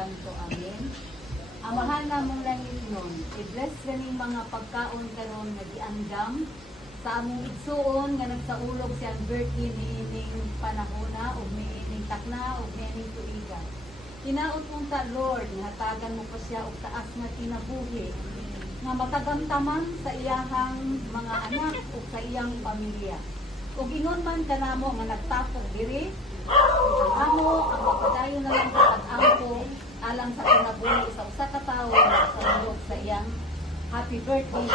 Santo. Amen. Amahan namong langit nun, i-bless ganing mga pagkaon karon nga giandam sa among igsuon nga nagsaulog siyang birthday niining panahona o niining takna o niining tuiga. Tinaot mong ta, Lord, hatagan mo pa siya og taas nga kinabuhi nga matagamtaman sa iyahang mga anak o sa iyang pamilya. Ug ingon man kanamo nga nagtapog diri, amo ang mapadayon na lang pag-angko alang sa kinabuhi sa usa ka tawo sa mulog sa iyang happy birthday